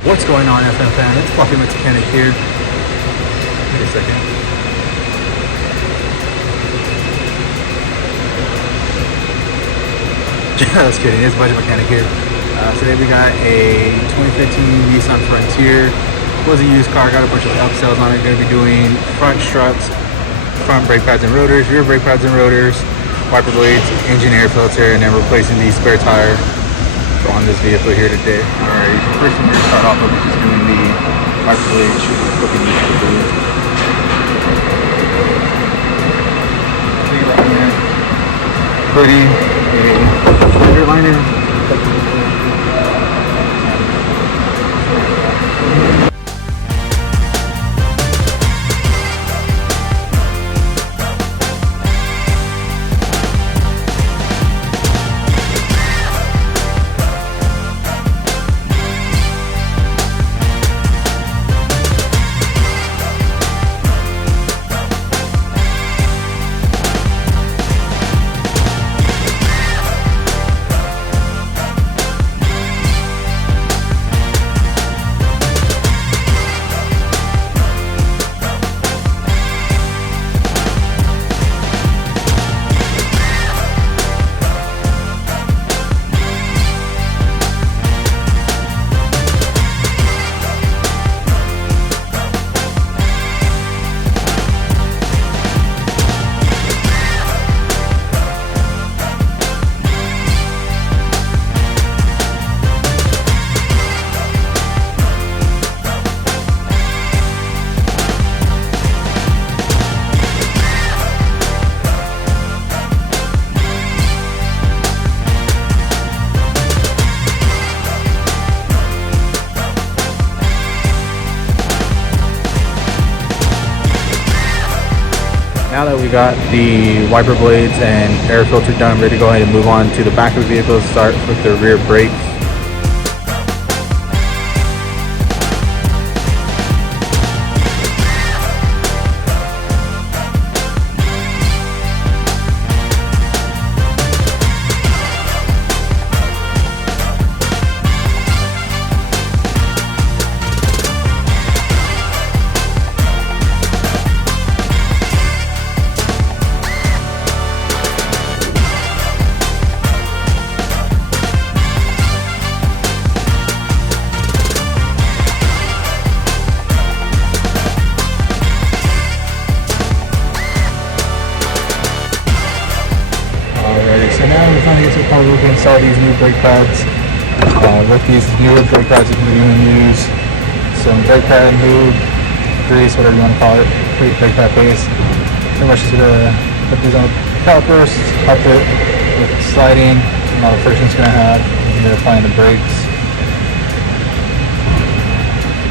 What's going on, FM fan? It's Fluffy Mechanic here. Wait a second. Just kidding, it's Budget Mechanic here. Today we got a 2015 Nissan Frontier. Was a used car, got a bunch of upsells on it. Going to be doing front struts, front brake pads and rotors, rear brake pads and rotors, wiper blades, engine air filter, and then replacing the spare tire on this vehicle here today. Alright, first thing we're going to start off with is just doing the wiper blades, flipping these to the putting a fender liner. Now that we got the wiper blades and air filter done, ready to go ahead and move on to the back of the vehicle, start with the rear brakes. So now we're trying to get to the point where we can install these new brake pads. With these newer brake pads, you can use some brake pad lube, grease, whatever you want to call it, brake pad paste. Pretty much just gonna put these on the calipers, help it with sliding, and all the friction it's gonna have, and then applying the brakes.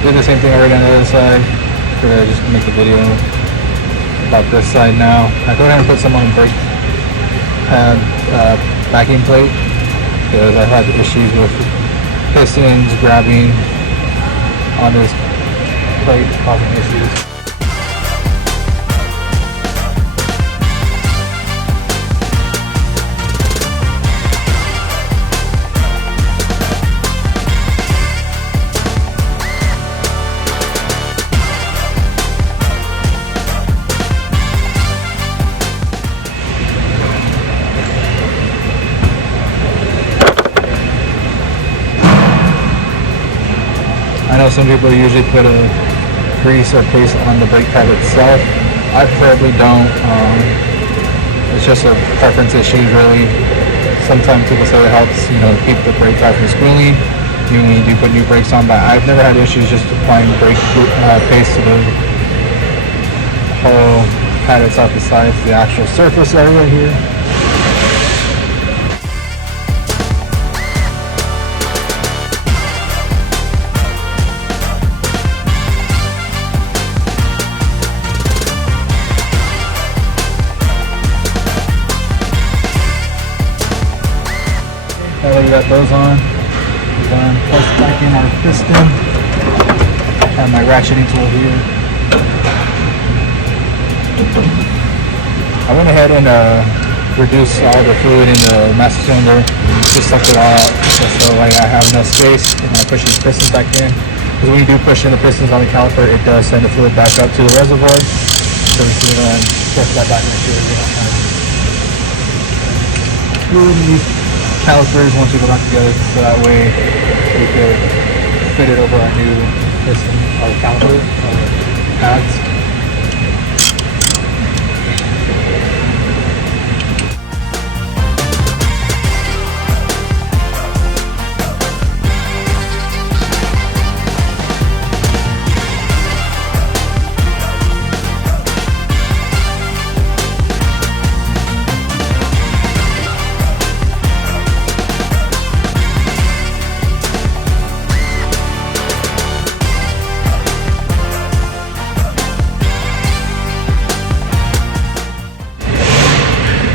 Did the same thing already on the other side. Gonna just make a video about this side now. I go ahead and put some on the brake pad backing plate because I had issues with pistons grabbing on this plate, causing issues. I know some people usually put a grease or paste on the brake pad itself. I preferably don't. It's just a preference issue, really. Sometimes people say it helps, keep the brake pad from squealing even when you do put new brakes on. But I've never had issues just applying brake paste to the whole pad itself, besides the actual surface area here. Now that we got those on, we're going to place back in our piston. I have my ratcheting tool here. I went ahead and reduced all the fluid in the master cylinder, just sucked it all out, just so like I have enough space, and I push these pistons back in. because when you do push in the pistons on the caliper, it does send the fluid back up to the reservoir. So we can push that back into the fluid in these calipers once we go back together, so that way we could fit it over our new piston, our caliper, our pads.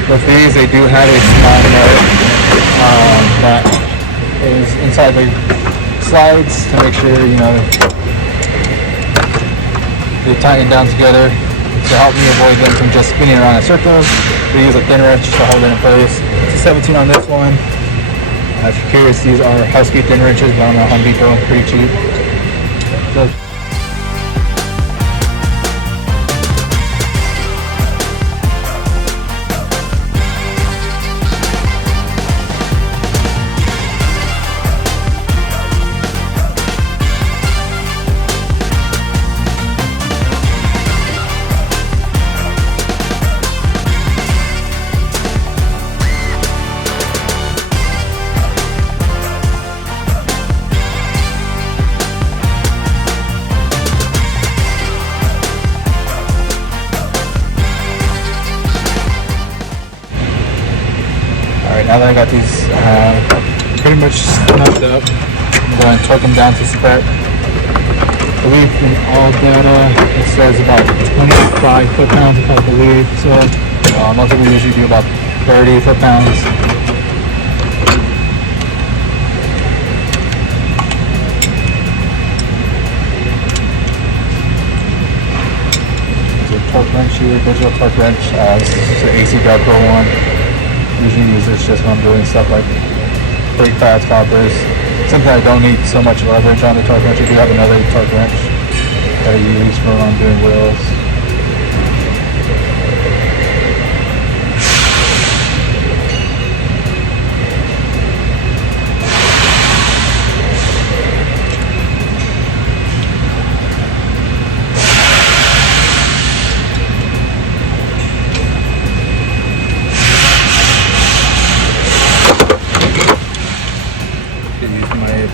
With these, they do have a small nut that is inside the slides to make sure, you know, they tighten down together to help me avoid them from just spinning around in circles. We use a thin wrench to hold it in place. It's a 17 on this one. If you're curious, these are Husky thin wrenches, but on Home Depot, pretty cheap. So, alright, now that I got these pretty much snapped up, I'm going to torque them down to spec. I believe in all data it says about 25 foot-pounds, if I believe. So most of we usually do about 30 foot-pounds. There's a torque wrench here, digital torque wrench. This is an AC Velcro one. Usually use this just when I'm doing stuff like brake pads, calipers. Something I don't need so much leverage on the torque wrench. I do have another torque wrench that I use for when I'm doing wheels.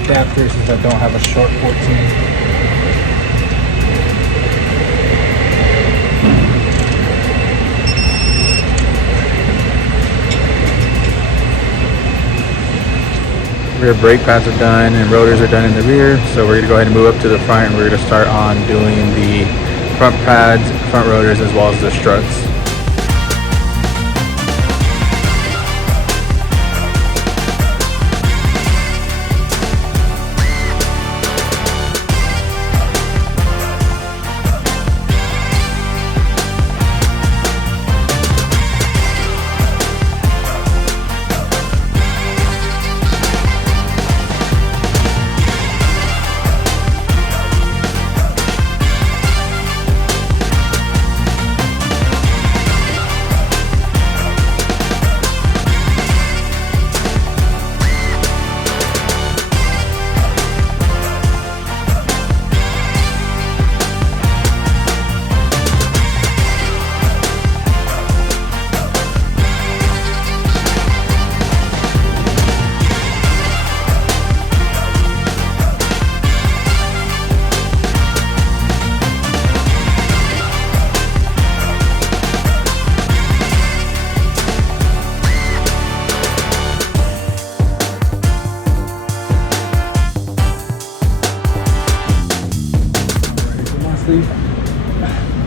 Adapter since I don't have a short 14. Rear brake pads are done and rotors are done in the rear, so we're going to go ahead and move up to the front and we're going to start on doing the front pads, front rotors, as well as the struts.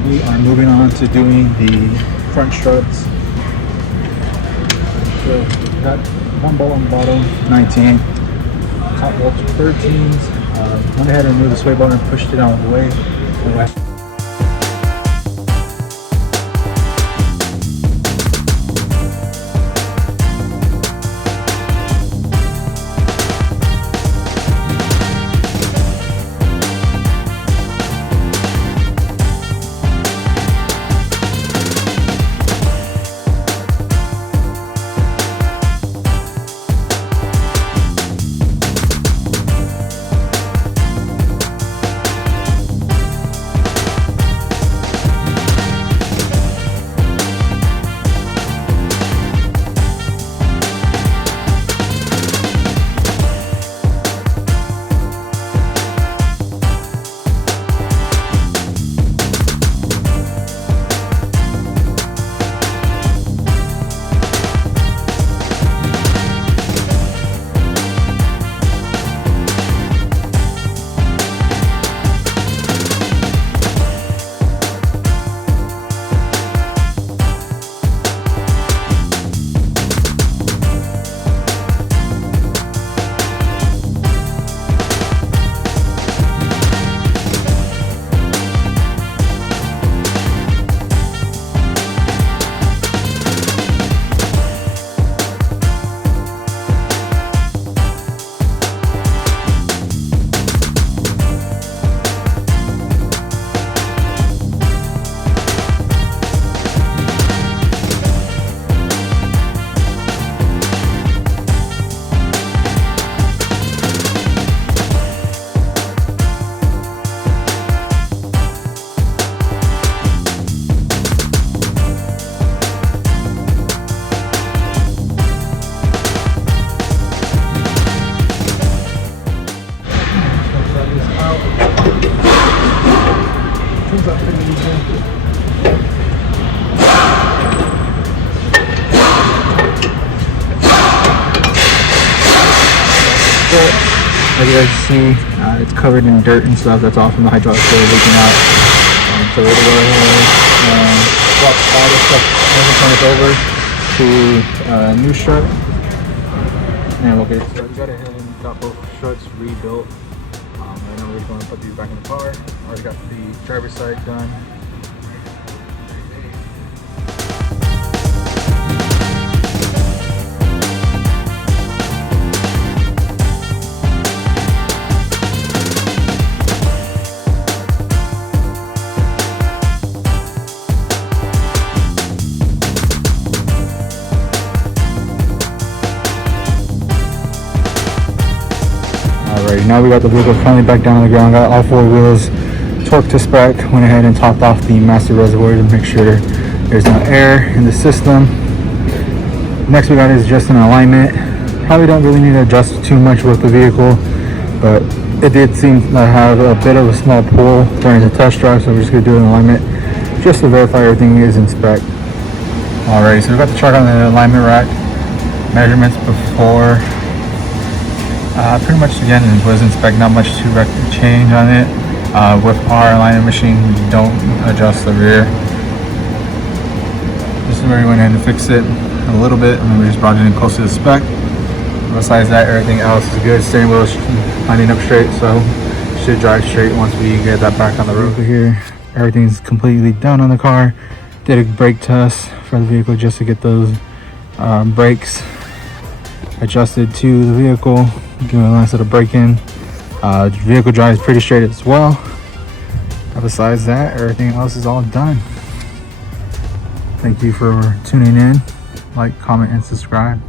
We are moving on to doing the front struts. So got one bolt on the bottom, 19. Top bolts 13s. Went ahead and removed the sway bar and pushed it out of the way. As you guys see, it's covered in dirt and stuff. That's all from the hydraulic fluid leaking out. So we're gonna go ahead and swap all this stuff, everything over to a new strut, and we'll get it started. We got ahead and got both struts rebuilt. Right now we're just going to put these back in the car. Already got the driver's side done. Alright, now we got the vehicle finally back down on the ground, got all four wheels torqued to spec, went ahead and topped off the master reservoir to make sure there's no air in the system. Next we got is just an alignment. Probably don't really need to adjust too much with the vehicle, but it did seem to have a bit of a small pull during the test drive, so we're just going to do an alignment just to verify everything is in spec. Alright, so we got the chart on the alignment rack, measurements before. Pretty much again it was in spec, not much to change on it. With our alignment machine, we don't adjust the rear. This is where we went in to fix it a little bit, and then we just brought it in close to the spec. Besides that, everything else is good. Steering wheel is lining up straight, so should drive straight once we get that back on the road. Over here, everything's completely done on the car. Did a brake test for the vehicle just to get those brakes adjusted to the vehicle. Give it a nice little break in. Vehicle drives pretty straight as well. Besides that, everything else is all done. Thank you for tuning in. Like, comment, and subscribe.